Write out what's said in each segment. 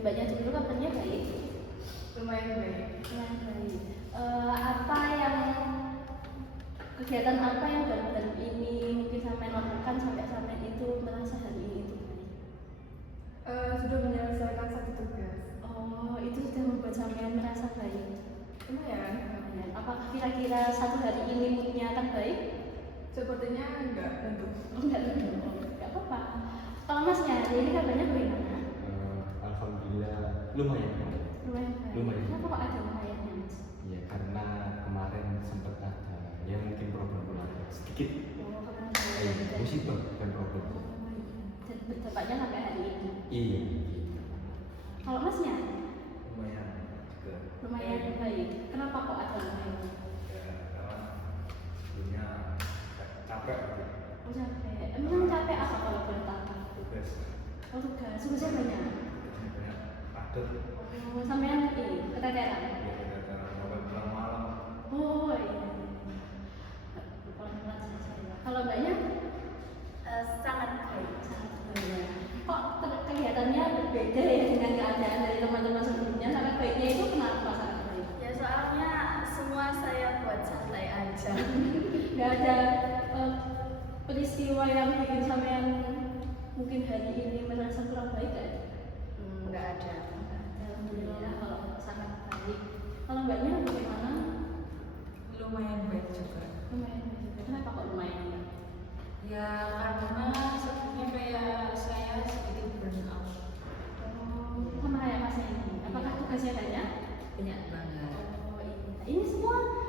Mbaknya dulu kabarnya baik? Lumayan baik. Lumayan baik. Kegiatan apa yang baru-baru ini mungkin sampai lakukan sampai itu merasa hari ini itu baik? Sudah menyelesaikan satu tugas. Oh, itu sudah membuat sampean merasa baik. Lumayan. Apakah kira-kira satu hari ini moodnya akan baik? Sepertinya enggak tentu. Enggak tentu. Enggak apa-apa. Kalau Masnya, hari ini kabarnya bagaimana? Alhamdulillah lumayan. Lumayan baik. Lumayan. Kenapa kok ada lumayannya, Mas? Ya karena kemarin sempat ada ya mungkin problem keluarga sedikit. Oh, karena Musibah bukan problem. dan bertepatnya sampai hari ini. Iya. Kalau Masnya? Lumayan juga. Lumayan baik. Kenapa kok ada lumayan? Ya karena sebelumnya capek gitu. Oh, capek. Emang capek apa kalau boleh tahu? Tugas Oh, tugasnya banyak. banyak padat. Oh, sampean ini keteteran. Ya kadang sampai pulang malam. Oh, iya. Pelan-pelan saja. Kalau Mbaknya? Sangat baik. Sangat baik. Kok kelihatannya berbeda ya dengan keadaan dari teman-teman sebelumnya? Sangat baiknya itu kenapa sangat baik? Ya soalnya semua saya buat santai aja. Gak ada peristiwa yang bikin sampean mungkin hari ini merasa kurang baik kan? Nggak ada. Alhamdulillah kalau sangat baik. Kalau Mbaknya bagaimana? Lumayan baik juga. Lumayan baik juga. Kenapa kok lumayan? Ya karena sebenarnya kayak saya sedikit burnout. Oh, sama kayak Mas ini. Apakah tugasnya banyak? Banyak banget. Oh, iya. Ini semua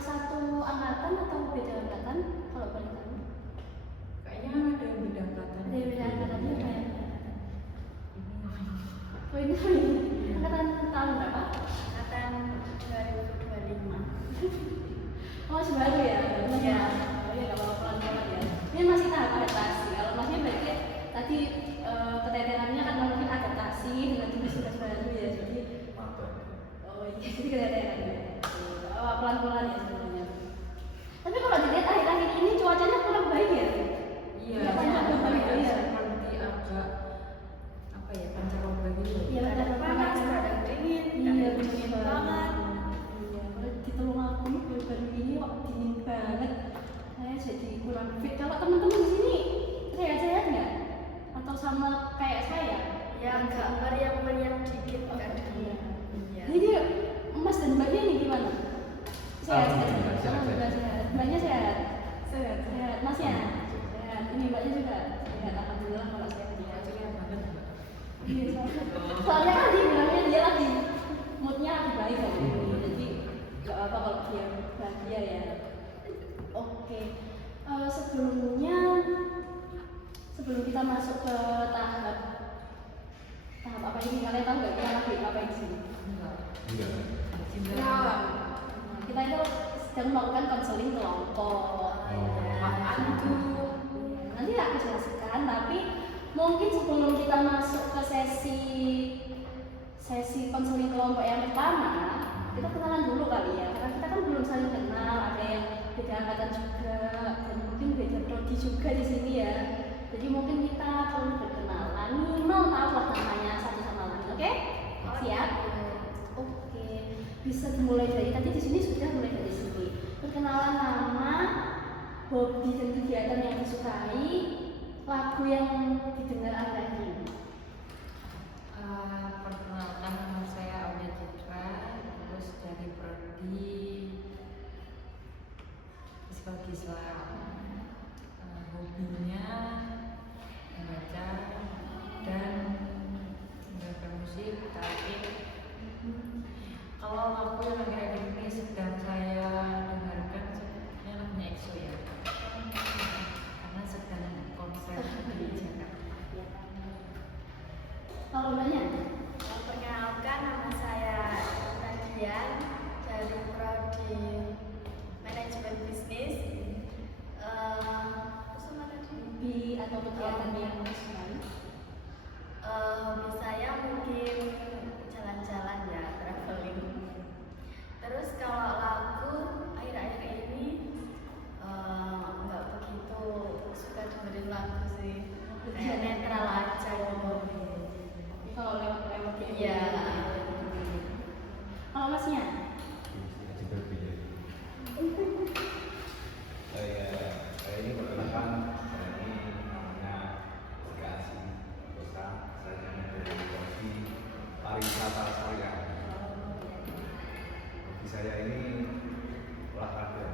satu angkatan atau beda angkatan? Kalau boleh tahu? Kayaknya ada yang beda angkatan. Ada yang beda angkatannya kayak Oh, ini angkatan tahun berapa? Angkatan 2025. Oh, masih baru ya? Iya. Oh, iya, nggak apa-apa, pelan-pelan ya. Ini masih tahap adaptasi. Kalau Masnya berarti tadi keteterannya kan mungkin adaptasi dengan tugas-tugas baru ya. Jadi, Maaf. oh iya, jadi keteteran ya. Oh, pelan-pelan ya sebenarnya. Tapi kalau dilihat akhir-akhir ini cuacanya kurang baik ya? Iya. Nggak banyak baik ya. Seperti agak apa ya pancaroba gitu. Iya, Kadang panas, kadang dingin, Iya, kadang dingin banget. Iya, kalau di Tulung Agung baru-baru ini kok dingin banget. Saya jadi kurang fit. Kalau teman-teman di sini sehat-sehat nggak? Atau sama kayak saya? Ya agak meriang-meriang dikit kan. Iya. Iya. Jadi Mas dan Mbaknya ini gimana? Sehat, Alhamdulillah, sehat. Alhamdulillah sehat. Mbaknya sehat? Sehat. Sehat. Masnya? Sehat. Ini Mbaknya juga sehat. Alhamdulillah kalau sehat. Iya, ceria banget. Iya, soalnya kan dia bilangnya dia lagi moodnya lagi baik hari ini, jadi gak apa kalau dia bahagia ya. Oke, sebelum kita masuk ke tahap apa ini, kalian tahu nggak kita lagi ngapain di sini? Enggak. Enggak. Kenalan. Nah, kita itu sedang melakukan konseling kelompok. Apaan itu? Nanti aku jelaskan, tapi mungkin sebelum kita masuk ke sesi konseling kelompok yang pertama, kita kenalan dulu kali ya, karena kita kan belum saling kenal, ada yang beda angkatan juga, dan mungkin beda prodi juga di sini ya. Jadi mungkin kita perlu berkenalan, minimal tahu lah namanya satu sama lain, oke? Siap? Oke, bisa dimulai dari tadi di sini sudah mulai dari sini. Perkenalan nama, hobi dan kegiatan yang disukai, lagu yang didengar akhir-akhir ini. Perkenalkan nama saya Aulia Citra, terus dari prodi psikologi Islam. Hobinya membaca dan mendengarkan musik, tapi kalau lagu yang akhir-akhir ini sedang saya dengarkan sebenarnya lagunya EXO ya, karena sedang konser di Jakarta. Kalau banyak? Perkenalkan, nama saya Nadia dari prodi manajemen bisnis. Terus apa tadi? Hobi atau kegiatan yang disukai? Hobi saya mungkin jalan-jalan ya, traveling. Terus kalau lagu akhir-akhir ini nggak begitu suka dengerin lagu sih, kayak netral aja gitu. Kalau lewat-lewat di saya ini olahraga.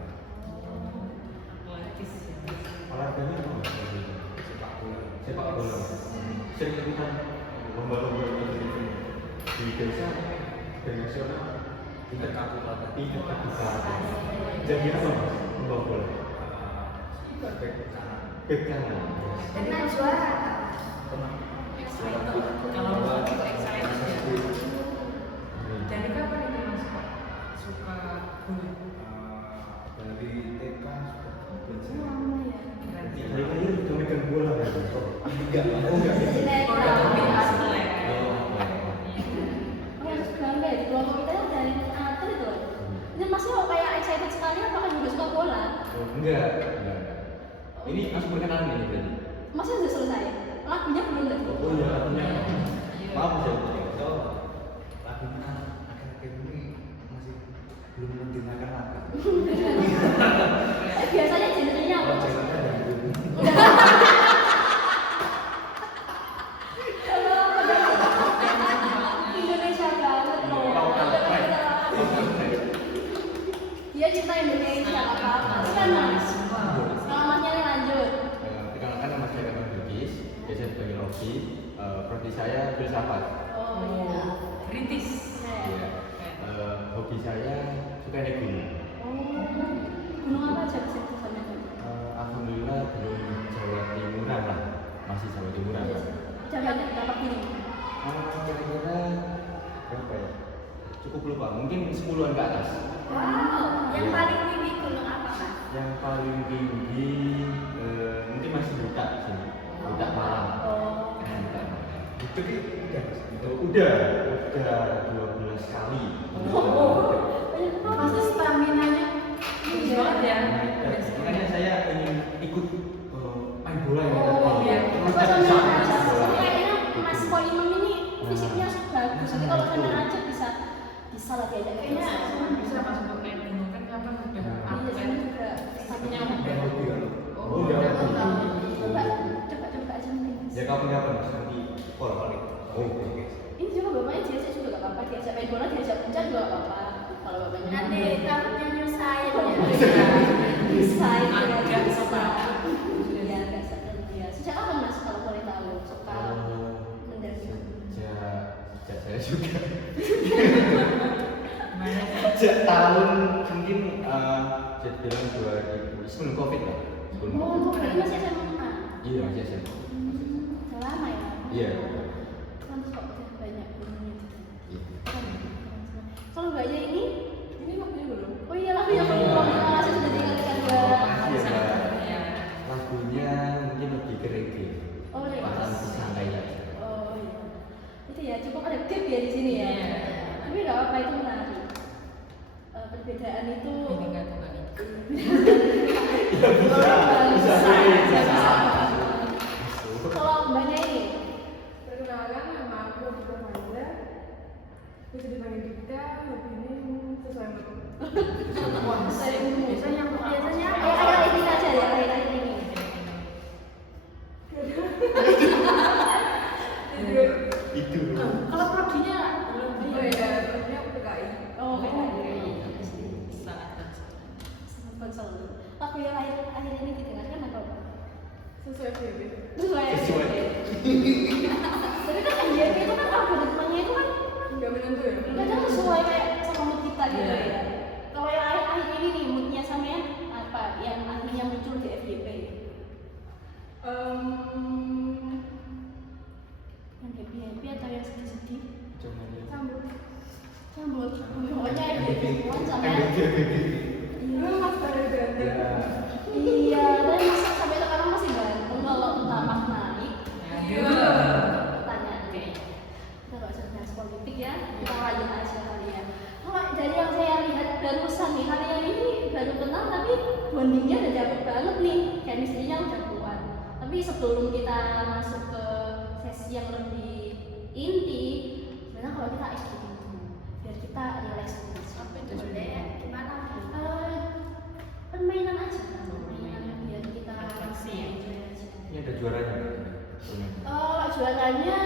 Atletis ya. Olahraganya apa mas? Sepak bola. Sepak bola. Sering ikutan lomba-lomba itu di desa dan nasional. Tingkat kabupaten. Tingkat kabupaten. Jadi apa mas? Lomba bola. Bek kanan. Bek kanan. Pernah juara. Pernah. Kalau itu excited ya. Dari kapan itu mas kok suka bola? Dari TK sudah belajar. Lama ya. Dari lahir udah megang bola kan? Enggak, enggak. Udah lebih atlet. Oh, bangga ya, di kelompok kita yang dari atlet itu. Ini masnya kok kayak excited sekali, apakah juga suka bola? Enggak. Ini langsung perkenalan ini berarti. Masnya sudah selesai? Lagunya belum tadi? Oh iya, lagunya. Maaf saya. Kalau lagunya akhir-akhir ini masih belum menggunakan lagu. Biasanya genrenya apa? Kalau jalannya dangdut. Indonesia banget loh. Dia cinta Indonesia apa-apa. Kan mas? Kalau masnya nih lanjut. Perkenalkan nama saya Bang Bugis, biasa dipanggil Robi. Prodi saya filsafat. Oh iya. British. Iya. Hobi saya suka naik gunung. Oh, gunung apa aja sih itu sama itu? Alhamdulillah belum Jawa Timuran lah, masih Jawa Timuran. Jangan berapa kilo? Kira-kira berapa ya? Cukup lupa, mungkin 10-an ke atas. Wow. Yang paling tinggi gunung apa mas? Yang paling tinggi mungkin masih budak sini, budak Malang. Oh. Budak Malang. Itu udah. Udah 12 kali. Pasti stamina-nya bagus banget ya. Makanya saya ingin ikut main bola ya. Oh iya. Terus Coba kan sama bisa. aja. Kayaknya Mas Koimam ini fisiknya bagus. Jadi kalau sama aja bisa lah diajak Kayaknya cuma bisa mas untuk naik gunung kan kapan udah Iya, atlet. saya juga stamina Udah hobi kalau. Oh, udah. Coba aja mungkin. Ya kapan-kapan Mas nanti call. Oh, oke. Ini juga bapaknya diajak juga gak apa-apa. Diajak main bola, diajak puncak juga gak apa-apa. Kalau bapaknya Nanti takutnya nyusahin ya. bisa Agak sepak. Iya, agak sepak. Iya. Sejak kapan Mas kalau boleh tahu suka mendaki? Sejak saya juga. Gimana sih? Sejak tahun mungkin saya bilang 2000 sebelum Covid lah. Sebelum Oh, Covid. ini masih SMA. Iya masih SMA. Udah lama ya? Iya. Kan kok udah banyak gunungnya gitu. Iya. Kalau mbaknya ini lagunya belum? Oh iya lagunya belum. Terima kasih sudah diingatkan mbak. Makasih ya Mbak. Ya. Lagunya mungkin lebih ke reggae. Oh reggae. Pasan santai aja. Oh iya. Itu ya cukup ada gap ya di sini ya. Iya. Tapi nggak apa-apa itu menarik. Perbedaan itu. Ini nggak tunggal nih. Kalau mbaknya ini, Perkenalkan, nama aku Dika Faiza. Bisa dipanggil Dika, hobi ini sesuai umur. Biasanya aku biasanya akhir-akhir ini aja ya akhir-akhir ini. Itu. Kalau prodinya belum Oh iya, ini aku PKI. Oh, saat dan konsol. Lagu yang akhir ini didengarkan apa? Sesuai FYP. Sesuai. Tapi kan FYP itu kan algoritmanya itu kan Nggak menentu ya? kadang sesuai kayak sama mood kita gitu Iya. ya. Kalau yang akhir ini nih moodnya sampean apa? Yang akhirnya muncul di FYP? Yang happy atau yang sedih-sedih? Cuman ya. Sambut. Sambut. Pokoknya FYP semua sama. Lu mas dari band. Ya. Iya, dan masa sampai sekarang masih ganteng kalau tamak naik. Pertanyaan kita nggak usah bahas politik ya, kita lanjut aja kali ya. Kalau dari yang saya lihat barusan nih, kalian ini baru kenal tapi bondingnya udah dapet banget nih, chemistry-nya udah kuat. Tapi sebelum kita masuk ke sesi yang lebih inti, sebenarnya kalau kita explore dulu, biar kita relax dulu. apa itu Boleh, gimana? Permainan aja, permainan biar kita Refleksi ya? enjoy aja. Ini ada juaranya. Kalau juaranya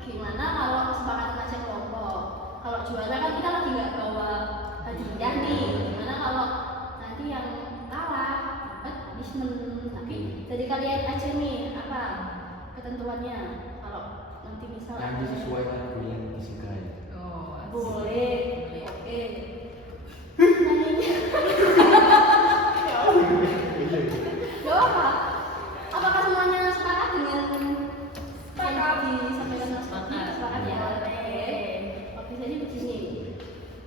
gimana kalau kesepakatan aja kelompok? Kalau juara kan kita lagi nggak bawa hadiah nih. Gimana kalau nanti yang kalah dapat punishment? Tapi dari kalian aja nih apa ketentuannya? Kalau nanti misal Nyanyi sesuai lagu yang disukai. Oh, asik. boleh, oke. Nyanyinya gak apa. Apakah semuanya sepakat dengan yang disampaikan Mas Fadli? Sepakat ya? Oke, jadi begini.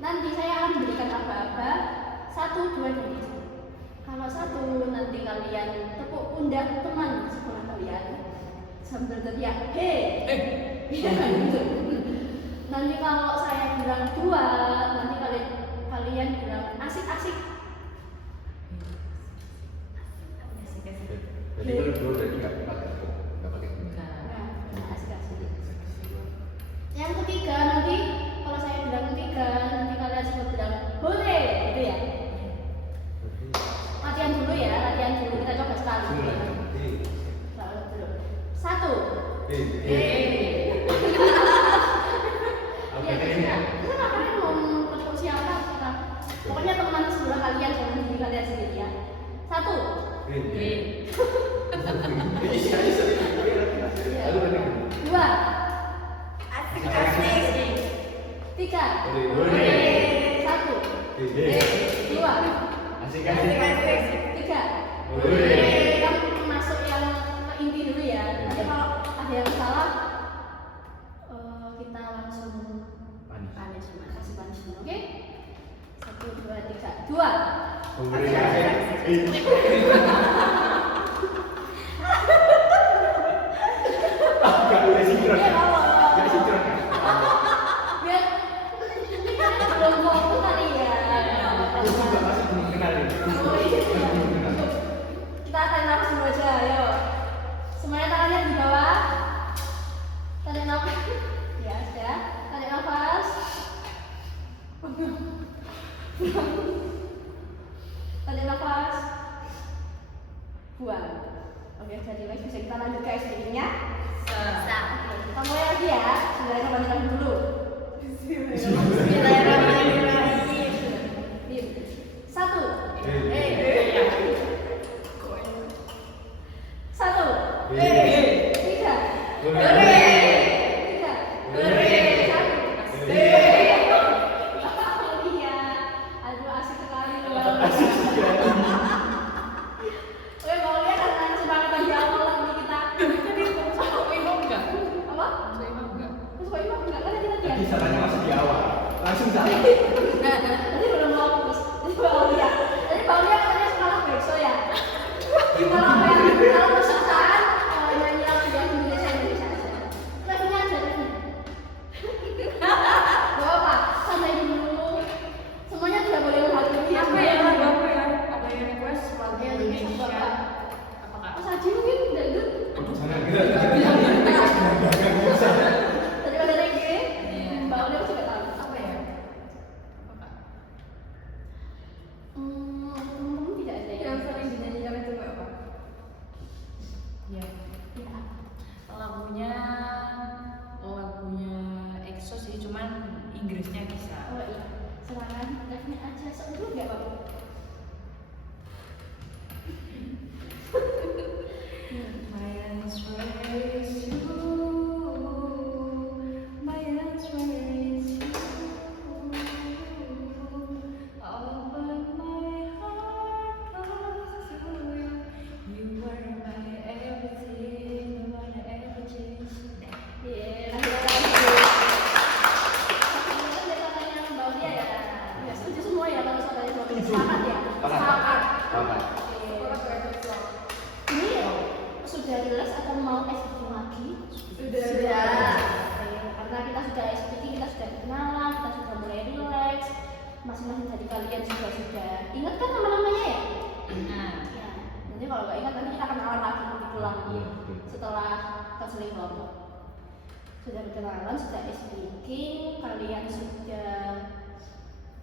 Nanti saya akan berikan aba-aba 1, 2, dan 3. Kalau 1 nanti kalian tepuk pundak teman sekolah kalian sambil teriak hei. Iya kan gitu. Nanti kalau saya bilang 2, nanti kalian bilang asik-asik. Jadi kalau dua berarti nggak pakai Enggak. Nah, asik-asik. Yang ketiga nanti kalau saya bilang 3, nanti kalian semua bilang hore, gitu ya. Latihan dulu ya, latihan dulu. Kita coba sekali. Coba dulu. 1. Oke, Ya, ini ya. kita nggak kalian mau bertemu siapa? Pokoknya teman sebelah kalian, jangan diri kalian sendiri ya. 1. Ya. 2. Asik-asik. 3. Hore. 1. 2. Asik-asik. 3. Hore. Kita masuk yang ke inti dulu ya. Nanti kalau ada yang salah, kita langsung punishment, kasih punishment, oke? 1, 2, 3, 2. Biar ini kan belum fokus kali ya. Oh, iya. Kita tarik nafas dulu aja, ayo. Semuanya tangannya di bawah. Tarik nafas. Ya, sudah. Tarik nafas. Tarik nafas. Buang. Oke, jadi guys bisa kita lanjut ke SPI-nya. Kita mulai lagi ya. Bismillahirrahmanirrahim dulu. Bismillahirrahmanirrahim. 1. 1. 3. Hore. 3. Hore. 1. Iya. Aduh, asik sekali loh. Oke, mau lihat kan semangat di awal lagi kita. Suka imam enggak? Apa? Suka imam enggak? Terus kok imam enggak? Kan kita Tadi lihat. sarannya masih di awal. Langsung salah. Tadi belum fokus. Tadi mau lihat. Tadi mau lihat katanya sekolah bekso ya. Kalau kesusahan nyanyi lagu yang Indonesia aja. Lagunya aja tadi. Gak apa, santai dulu. Semuanya tidak boleh menghakimi. Apa ya? Lagu apa ya? Ada yang request lagu Ya, Indonesia. Bapak. Apa kak? Mas Haji mungkin udah itu. Jangan bisa. Tadi ada reggae. Iya. Mbak Ulia juga tahu. Apa ya? Apa kak? Teman-teman tidak ada Yang sering dinyanyikan itu nggak apa? Iya. Ya. Lagunya EXO sih, cuman Inggrisnya bisa. Oh iya. Silakan live-nya aja. Sok dulu nggak apa-apa. My hands raise you, my hands raise you. All but my heart goes to you. You were my everything, the one I ever chased. Iya. Katanya Mbak Ulia ya. Ya setuju semua ya kalau soalnya sepakat ya. Sepakat. Oke. Ini sudah jelas atau mau SPT lagi? Sudah. Oke, karena kita sudah SPT, kita sudah kenalan, kita sudah mulai relax. Masing-masing dari kalian juga sudah ingat kan nama-namanya ya? Nah, Ya. Nanti kalau nggak ingat nanti kita kenalan lagi pulang setelah konseling kelompok. Sudah berkenalan, sudah speaking, kalian sudah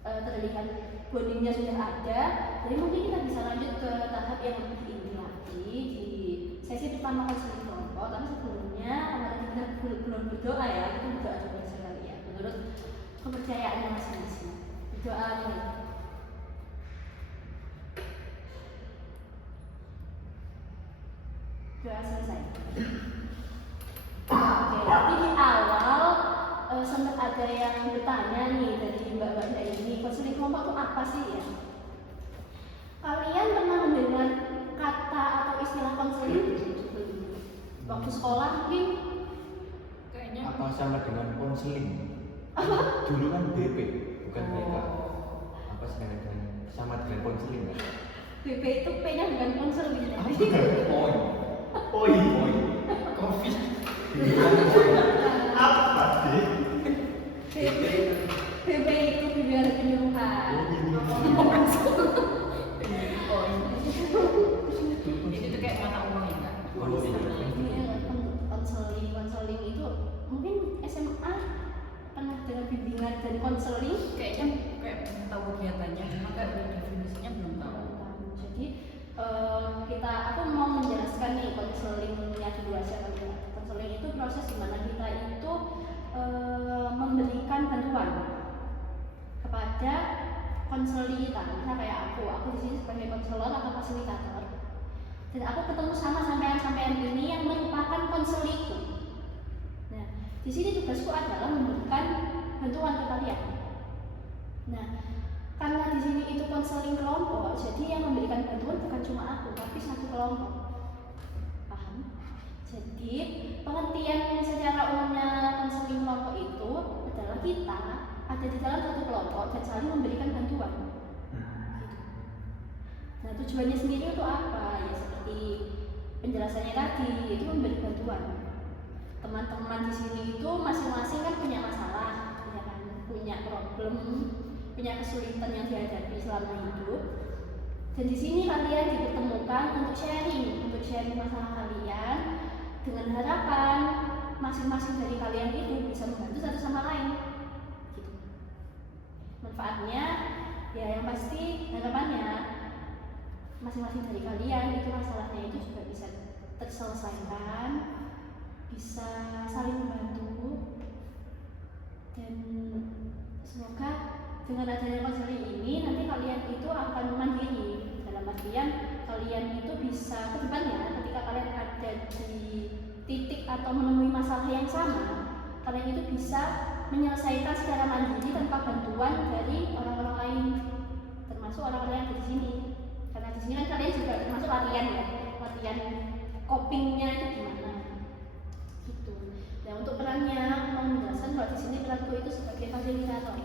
terlihat bondingnya sudah ada. Jadi mungkin kita bisa lanjut ke tahap yang lebih inti lagi di sesi pertama konseling kelompok. Tapi sebelumnya karena kita belum berdoa ya, kita berdoa dulu sekali ya menurut kepercayaannya masing-masing. Berdoa nih. Udah selesai. Oke, tapi di awal sempat ada yang bertanya nih dari mbak-mbak ini, konseling kelompok itu apa sih ya? Kalian pernah mendengar kata atau istilah konseling waktu sekolah mungkin? Kayaknya Apa sama dengan konseling? Dulu kan BP, bukan BK. Apa sama dengan konseling kan? BP itu P-nya bukan konseling ya? Poin. Poin. Kopi. Apa sih? BP itu bimbingan penyuluhan. itu tuh kayak mata uang ya Kak? Konseling itu mungkin SMA pernah dengan bimbingan dan konseling. Kayaknya kayak belum tahu kegiatannya, cuma kayak udah definisinya belum tahu. Jadi aku mau menjelaskan nih konselingnya dulu aja kali ya. Konseling itu proses di mana kita itu memberikan bantuan kepada konseli kita. Misalnya kayak aku di sini sebagai konselor atau fasilitator. Dan aku ketemu sama sampean-sampean ini yang merupakan konseliku. Nah, di sini tugasku adalah memberikan bantuan ke kalian. Nah, karena di sini itu konseling kelompok, jadi yang memberikan bantuan bukan cuma aku, tapi satu kelompok. Paham? Jadi pengertian secara umumnya konseling kelompok itu adalah kita ada di dalam satu kelompok dan saling memberikan bantuan. Nah, tujuannya sendiri itu apa? Ya seperti penjelasannya tadi, itu memberi bantuan. Teman-teman di sini itu masing-masing kan punya masalah, ya kan? Punya problem, punya kesulitan yang dihadapi selama hidup. Dan di sini kalian dipertemukan untuk sharing masalah kalian dengan harapan masing-masing dari kalian itu bisa membantu satu sama lain. Gitu. Manfaatnya ya yang pasti harapannya masing-masing dari kalian itu masalahnya itu juga bisa terselesaikan, bisa saling membantu, dan semoga dengan adanya konseling ini nanti kalian itu akan mandiri, dalam artian kalian itu bisa ke depannya ketika kalian ada di titik atau menemui masalah yang sama, kalian itu bisa menyelesaikan secara mandiri tanpa bantuan dari orang-orang lain, termasuk orang-orang yang ada di sini. Karena di sini kan kalian juga termasuk latihan copingnya itu gimana gitu. Dan untuk perannya aku mau menjelaskan kalau di sini peranku itu sebagai fasilitator,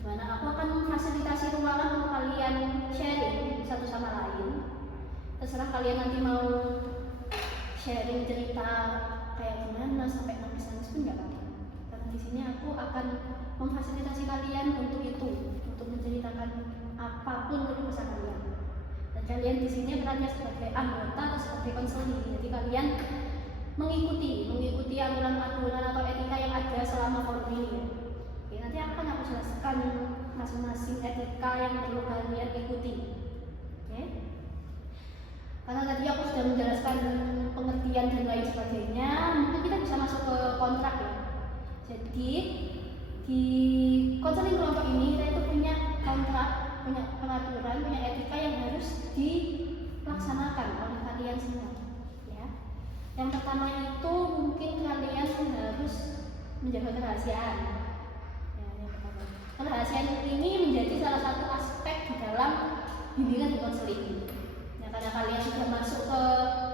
dimana aku akan memfasilitasi ruangan untuk kalian sharing satu sama lain. Terserah kalian nanti mau sharing cerita kayak gimana sampai nangis pun nggak apa-apa. Karena di sini aku akan memfasilitasi kalian untuk itu, untuk menceritakan apapun keluh kesah kalian. Dan kalian di sini perannya sebagai anggota atau sebagai konseling. Jadi kalian mengikuti aturan-aturan atau etika yang ada selama forum ini. Oke, nanti akan aku jelaskan masing-masing etika yang perlu kalian ikuti. Oke? Karena tadi aku sudah menjelaskan pengertian dan lain sebagainya, mungkin kita bisa masuk ke kontrak ya. Jadi di konseling kelompok ini kita itu punya kontrak, punya peraturan, punya etika yang harus dilaksanakan oleh kalian semua. Ya. Yang pertama itu mungkin kalian harus menjaga kerahasiaan. Ya, yang pertama. Kerahasiaan ini menjadi salah satu aspek di dalam bimbingan di konseling. Ya, karena kalian sudah masuk ke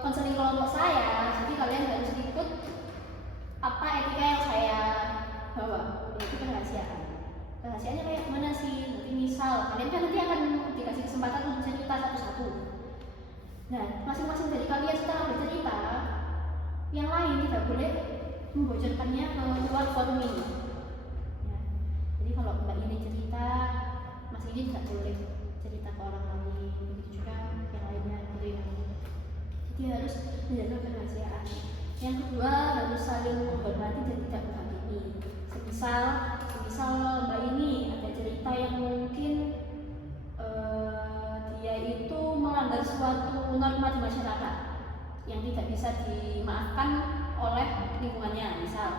konseling kelompok saya, jadi kalian harus ikut apa etika yang saya bawa, yaitu kerahasiaan. Kerahasiaannya kayak gimana sih? Nanti misal kalian kan nanti akan dikasih kesempatan untuk cerita satu-satu. Nah, masing-masing dari kalian setelah bercerita, yang lain tidak boleh membocorkannya ke luar forum ini. Ya. Jadi kalau mbak ini cerita, mas ini tidak boleh cerita ke orang lain. Begitu juga yang lainnya boleh. Jadi harus menjaga kerahasiaan. Yang kedua harus saling menghormati dan tidak menghakimi. Semisal mbak ini ada cerita yang mungkin dia itu melanggar suatu norma di masyarakat yang tidak bisa dimaafkan oleh lingkungannya, misal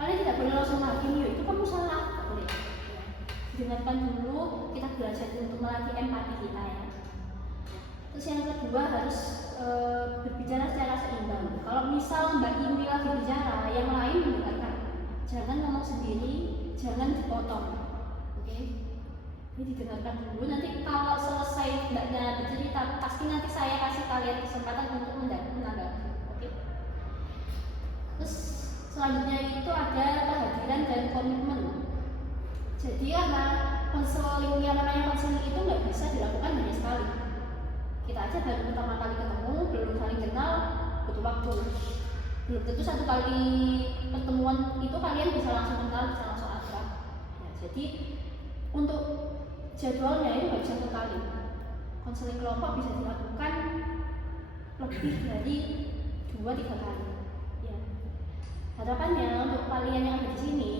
kalian tidak boleh langsung menghakimi, itu kamu salah, tidak boleh. Dengarkan dulu, kita belajar untuk melatih empati kita ya. Terus yang kedua harus berbicara secara seimbang. Kalau misal Mbak ini lagi bicara, yang lain mendengarkan. Jangan ngomong sendiri, jangan dipotong. Oke? Ini didengarkan dulu. Nanti kalau selesai Mbaknya bercerita, pasti nanti saya kasih kalian kesempatan untuk menanggapi. Oke? Terus selanjutnya itu ada kehadiran dan komitmen. Jadi karena konseling, yang namanya konseling itu nggak bisa dilakukan hanya sekali. Kita aja baru pertama kali ketemu, belum saling kenal, butuh waktu. Belum tentu satu kali pertemuan itu kalian bisa langsung kenal, bisa langsung akrab. Ya, jadi untuk jadwalnya itu nggak bisa satu kali. Konseling kelompok bisa dilakukan lebih dari 2-3 kali. Ya. Harapannya untuk kalian yang ada di sini,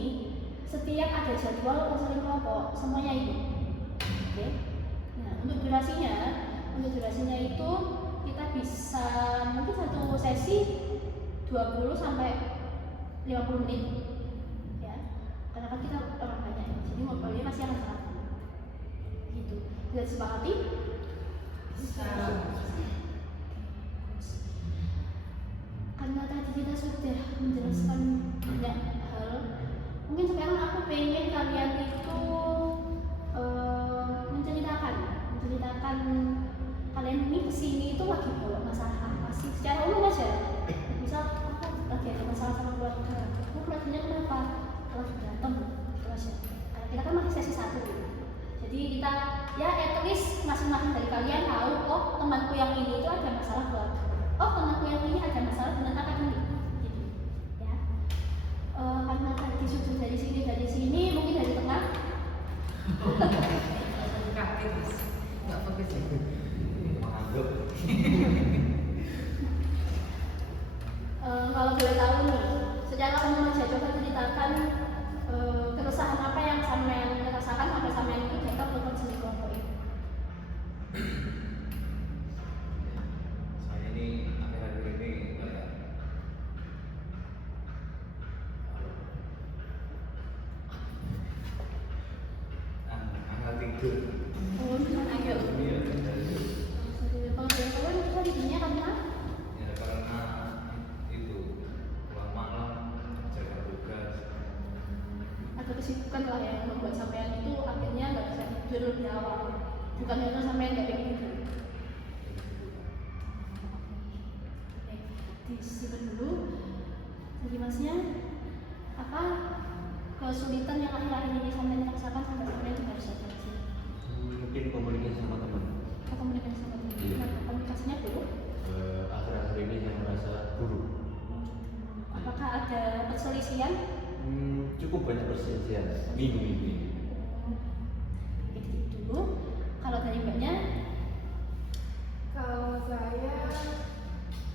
setiap ada jadwal konseling kelompok semuanya ikut. Oke? Nah, untuk durasinya itu kita bisa mungkin satu sesi 20 sampai 50 menit. Ya. Karena kan kita orang banyak, jadi ngobrolnya masih akan sangat lama. Gitu. Sudah disepakati? Karena tadi kita sudah menjelaskan banyak hal, mungkin sekarang aku pengen kalian itu menceritakan kalian ini kesini itu lagi bawa masalah apa sih? Secara umum aja. Misal aku lagi ada masalah sama keluarga, aku keluarganya kenapa? Kalau berantem, gitu aja. Karena kita kan masih sesi 1 gitu. Jadi kita ya at least masing-masing dari kalian tahu, oh temanku yang ini itu ada masalah keluarga. Oh temanku yang ini ada masalah dengan akademik. Gitu. Ya. Karena tadi sudah dari sini, mungkin dari tengah. Nggak fokus ya. Menganggap. Kalau boleh tahu nih, secara umum aja coba ceritakan keresahan apa yang sampean rasakan sampai sampean itu datang ke konseling kelompok ini. Saya ini akhir-akhir ini kayak angkat tidur. Oh, gimana agak? Iya. Kalau boleh tahu itu tadinya karena Ya karena itu pulang malam jaga tugas. ada kesibukan lah yang membuat sampean itu akhirnya nggak bisa tidur lebih awal. Bukan karena sampean nggak pengen tidur. Oke, disimpan dulu. Jadi masnya apa kesulitan yang akhir-akhir ini sampean rasakan sampai sampean itu harus ada di sini? Mungkin komunikasi sama teman. Komunikasi sama teman. Iya. Nah, komunikasinya buruk. Akhir-akhir ini saya merasa buruk. Apakah ada perselisihan? Cukup banyak perselisihan minggu-minggu ini. Gitu dulu. Kalau dari mbaknya, Kalau saya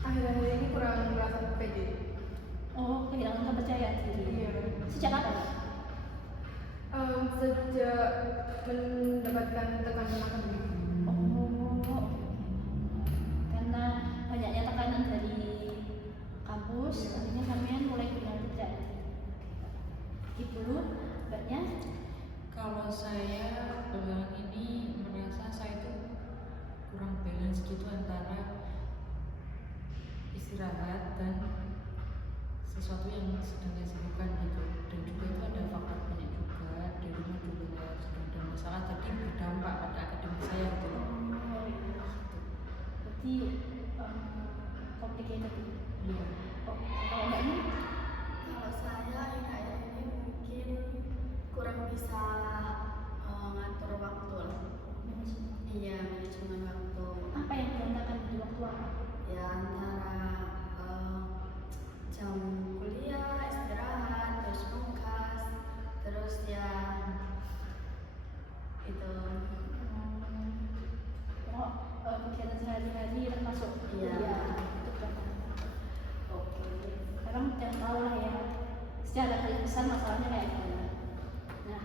akhir-akhir ini kurang merasa pede. oh kehilangan kepercayaan diri. Iya. Sejak kapan? Sejak mendapatkan tekanan akademik. Oh, karena banyaknya tekanan dari kampus, akhirnya sampean mulai kehilangan kepercayaan. Gitu dulu, mbaknya. Kalau saya belakangan ini merasa saya itu kurang balance gitu antara istirahat dan sesuatu yang sedang saya sibukkan gitu. Dan juga itu ada faktor banyak juga di rumah juga saya sedang ada masalah tadi berdampak pada akademik saya gitu. Oh, iya. Berarti complicated. Iya. Oh, kalau mbaknya? Kalau saya akhir-akhir ini mungkin kurang bisa ngatur waktu lah. Iya, manajemen waktu. Apa yang berantakan di waktu apa? Ya antara jam kuliah, istirahat, terus nugas, terus ya itu. Kegiatan sehari-hari termasuk Iya. kuliah, itu berantakan. Oke, sekarang udah tahu lah ya secara garis besar masalahnya kayak gimana. Nah,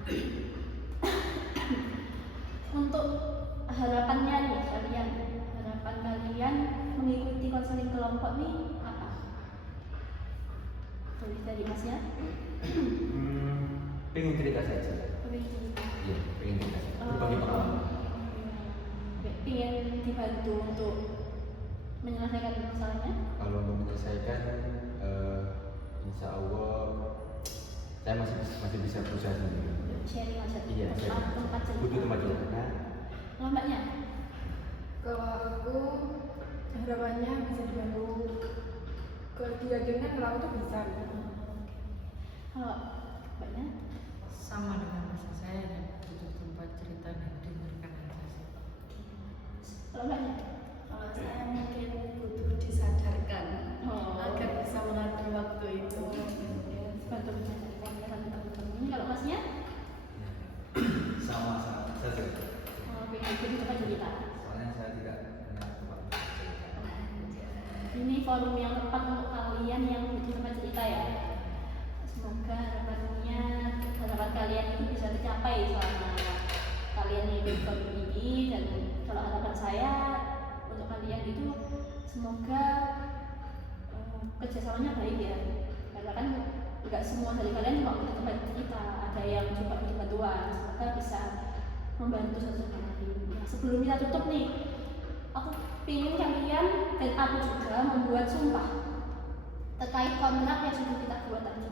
untuk harapannya nih harapan kalian mengikuti konseling kelompok nih apa? Tulis dari masnya. Pengen cerita saja. Pengen cerita. Iya, pengen cerita. Berbagi pengalaman. Pengen dibantu untuk menyelesaikan masalahnya? Kalau untuk menyelesaikan, insya Allah saya masih bisa berusaha sendiri. Sharing aja. Iya, sharing. Tempat cerita. Butuh tempat cerita. Kalau mbaknya? Kalau aku harapannya bisa dibantu ke diyakinkan kalau aku tuh bisa gitu. Kalau mbaknya? Sama dengan masa saya dan butuh tempat cerita dan dengarkan aja sih. Kalau mbaknya? Kalau saya mungkin butuh disadarkan Oh. agar bisa mengatur waktu itu. Bantu menyelesaikan teman-teman. Kalau masnya? Sama saya juga. Oh, pengen tempat cerita. Soalnya saya tidak punya tempat cerita. Ini forum yang tepat untuk kalian yang butuh tempat cerita ya. Semoga harapan kalian itu bisa tercapai selama kalian hidup forum ini, dan kalau harapan saya untuk kalian itu semoga kerjasamanya baik ya. Karena kan nggak semua dari kalian cuma butuh tempat cerita, ada yang juga butuh bantuan. Semoga bisa membantu satu sama lain. Nah, sebelum kita tutup nih, aku ingin kalian dan aku juga membuat sumpah terkait kontrak yang sudah kita buat tadi.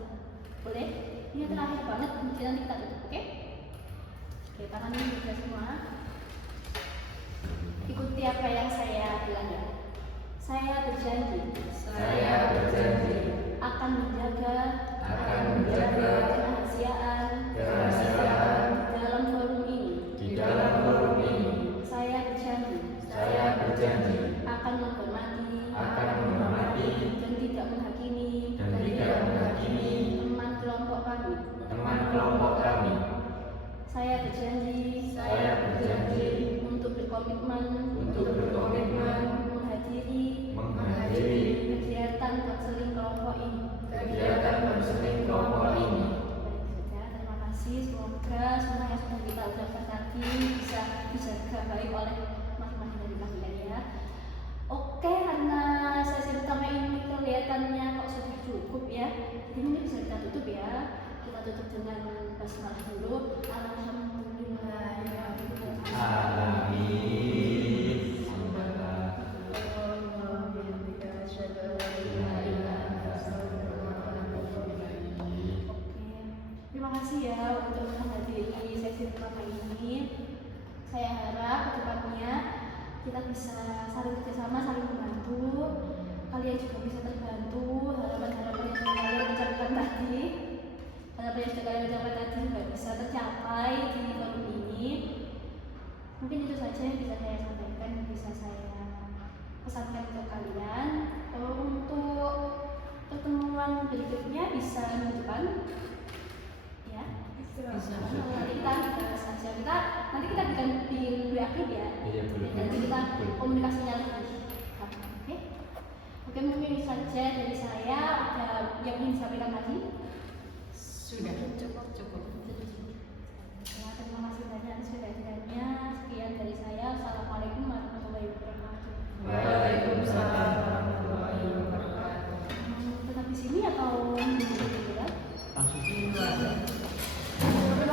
Boleh? Ini terakhir banget, mungkin nanti kita tutup, oke? Oke, tangan ini juga semua. Ikuti apa yang saya bilang ya. Saya berjanji akan menjaga kerahasiaan di dalam forum ini. Saya berjanji akan menghormati dan tidak menghakimi teman kelompok kami. Saya berjanji untuk berkomitmen menghadiri kegiatan konseling kelompok ini. Baik saja, terima kasih. Semoga semua yang sudah kita ucapkan tadi bisa dijaga baik oleh masing-masing dari kalian ya. Oke, karena sesi pertama ini kelihatannya kok sudah cukup ya, jadi mungkin bisa kita tutup ya. Kita tutup dengan basmalah dulu. Terima kasih ya untuk menghadiri sesi pertama ini. Saya harap kedepannya kita bisa saling kerjasama, saling membantu. Kalian juga bisa terbantu. Harapan-harapan yang sudah kalian ucapkan tadi, juga bisa tercapai di forum ini. Mungkin itu saja yang bisa saya sampaikan, yang bisa saya pesankan ke kalian. Untuk pertemuan berikutnya bisa minggu depan ya. Nanti kita bikin WA group ya. Iya, boleh. Nanti kita komunikasinya lagi. Oke, mungkin itu saja dari saya. Ada yang ingin disampaikan lagi? Sudah cukup. Ya, terima kasih banyak atas kehadirannya. Sekian dari saya.